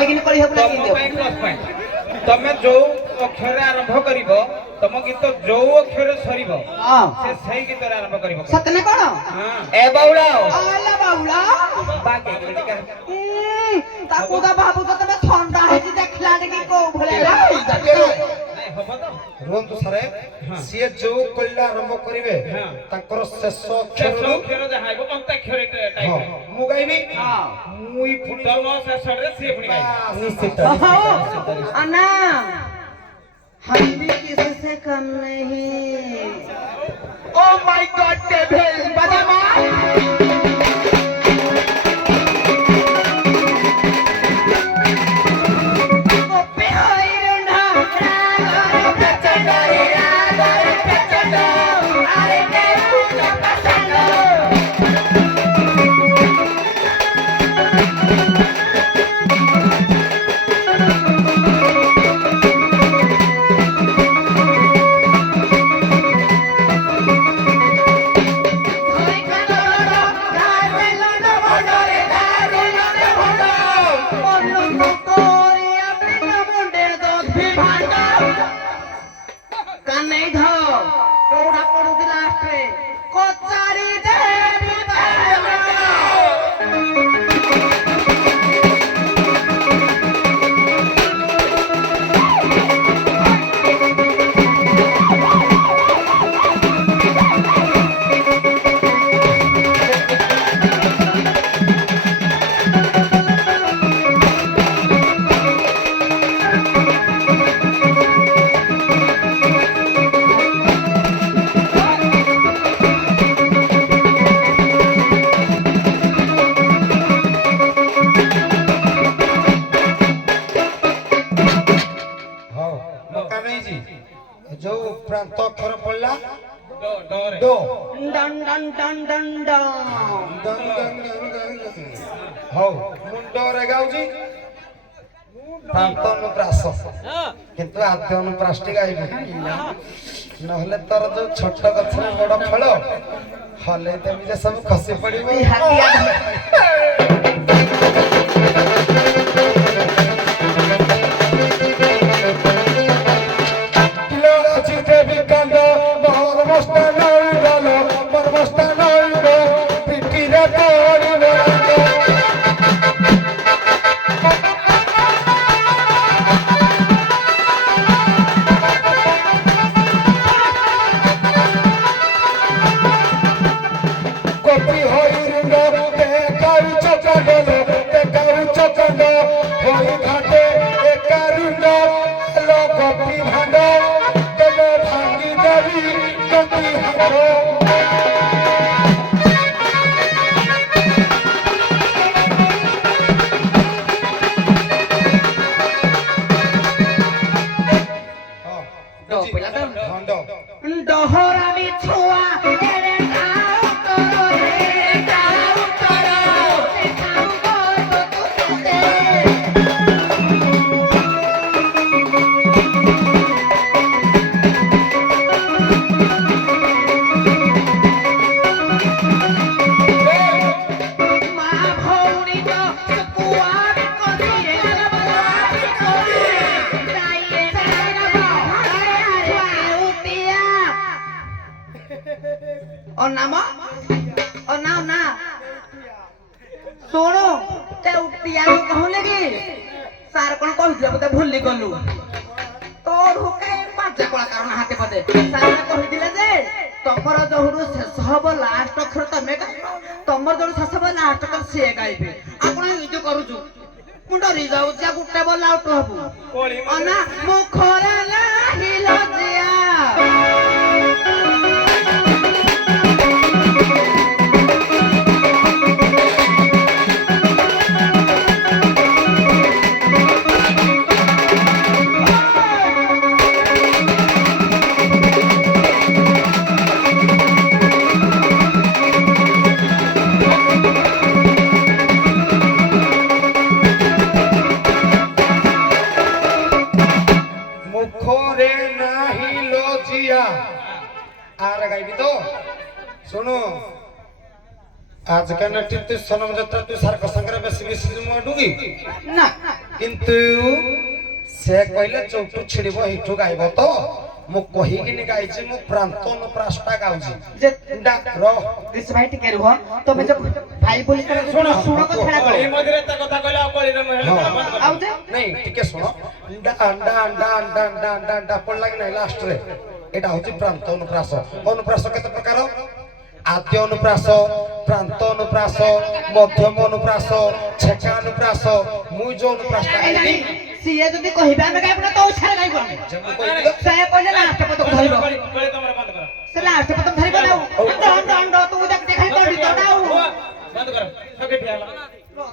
लेकिन करी हबला कि तमे जो अक्षर आरंभ करिवो तम गीत जो अक्षर सरिवो से सही गीत आरंभ करिवो सतने कोन हां ए बाउला आला बाउला बाके टिका ताकू दा बाबू तो तमे ठंडा है जी देखला देखि को भले नहीं हबो तो रोंतु सारे सिए जो कल्ला आरंभ करिवे ताकर शेष अक्षर जहाइबो अंत अक्षर टाइप मु गाइबी मुई फुटबॉल से सरे से फुनी गाइबी निश्चित अन्ना हम भी किसी से कम नहीं ओ माय गॉड डेविल बजा मार जो प्रांत अक्षर पड़ला दो done done done done done हो मुंडो रे गाउजी प्रांत अनुप्रास किंतु आद्य अनुप्राष्टि गाइबी नहले तोर जो छोट गछरे बड़ फल हले देबी जे सब खसी पड़िबो डोहरा बिछुआ तेरे गाँव करो रे गाँव करो तो तू दे माँ भौरी तो कुआ को दिए और नाम ना सुनो ते उटिया कहू लगी सार कोन कहिदिया बते भूली गलु तोर हुके पांच कलाकार ना हाते पदे सार कहिदिले जे तमर जहुरु शेष हबो लास्ट अक्षर तमे तमर जहुरु शेष हबो लास्ट अक्षर से गाइबे आपण इजो करूछु मुंडरी जाऊ जा गुटे बोल आउट हबु अना मुखरे लाही लजिया सुनो आज का नटी तू सनम जत्रा तू सार का संग्रह बेसी बेसी जुम डुगी ना কিন্তু ସେ କହିଲେ ଚଉଠୁ ଛିଡ଼ିବ ଏଇଠୁ ଗାଇବ ତ ମୁଁ କହିକିନି ଗାଇଛି ମୁଁ ପ୍ରାନ୍ତ ଅନୁପ୍ରାସଟା ଗାଉଛି ଯେ ର ऋषि भाई टिके रुह तमे जो भाई बोली कर ଶୁଣ ଶୁଣ କଥାଟା କଳି କହ ମଝିରେ ତା କଥା କହିଲେ ଆଉ କଳିରେ ମହିଳା ହଁ। ବନ୍ଦ କର। ଆଉ ଯେ ନାଇଁ ଟିକେ ଶୁଣ ଡା ପଡିଲା କି ନାଇଁ ଲାଷ୍ଟରେ ଏଇଟା ହଉଛି ପ୍ରାନ୍ତ ଅନୁପ୍ରାସ ଅନୁପ୍ରାସ କେତେ ପ୍ରକାର ଆଦ୍ୟ ଅନୁପ୍ରାସ ପ୍ରାନ୍ତ ଅନୁପ୍ରାସ ମଧ୍ୟମ ଅନୁପ୍ରାସ ଛେକା ଅନୁପ୍ରାସ ମୁଁ ଯୋଉ ଅନୁପ୍ରାସଟା ଏ ଗାଇଲି ନାଇଁ ସିଏ ଯଦି କହିବେ ଆମେ ଗାଇବୁ ନା ତ ଛାଡ ଗାଇବୁ ଆମେ ଯେ ମୁଁ କହିଲି ସେ କହିଲେ ଲାଷ୍ଟ ପଦକୁ ଧରିବ କଳି ତମର ବନ୍ଦ କର। ସେ ଲାଷ୍ଟ ପଦକୁ ଧରିବ ନା ଆଉ ତୁ ଦେଖ ଖାଲି ପଣ୍ଡିତ ନା ଆଉ ବନ୍ଦ କର। ସକେ ଠିଆ ହେଲା।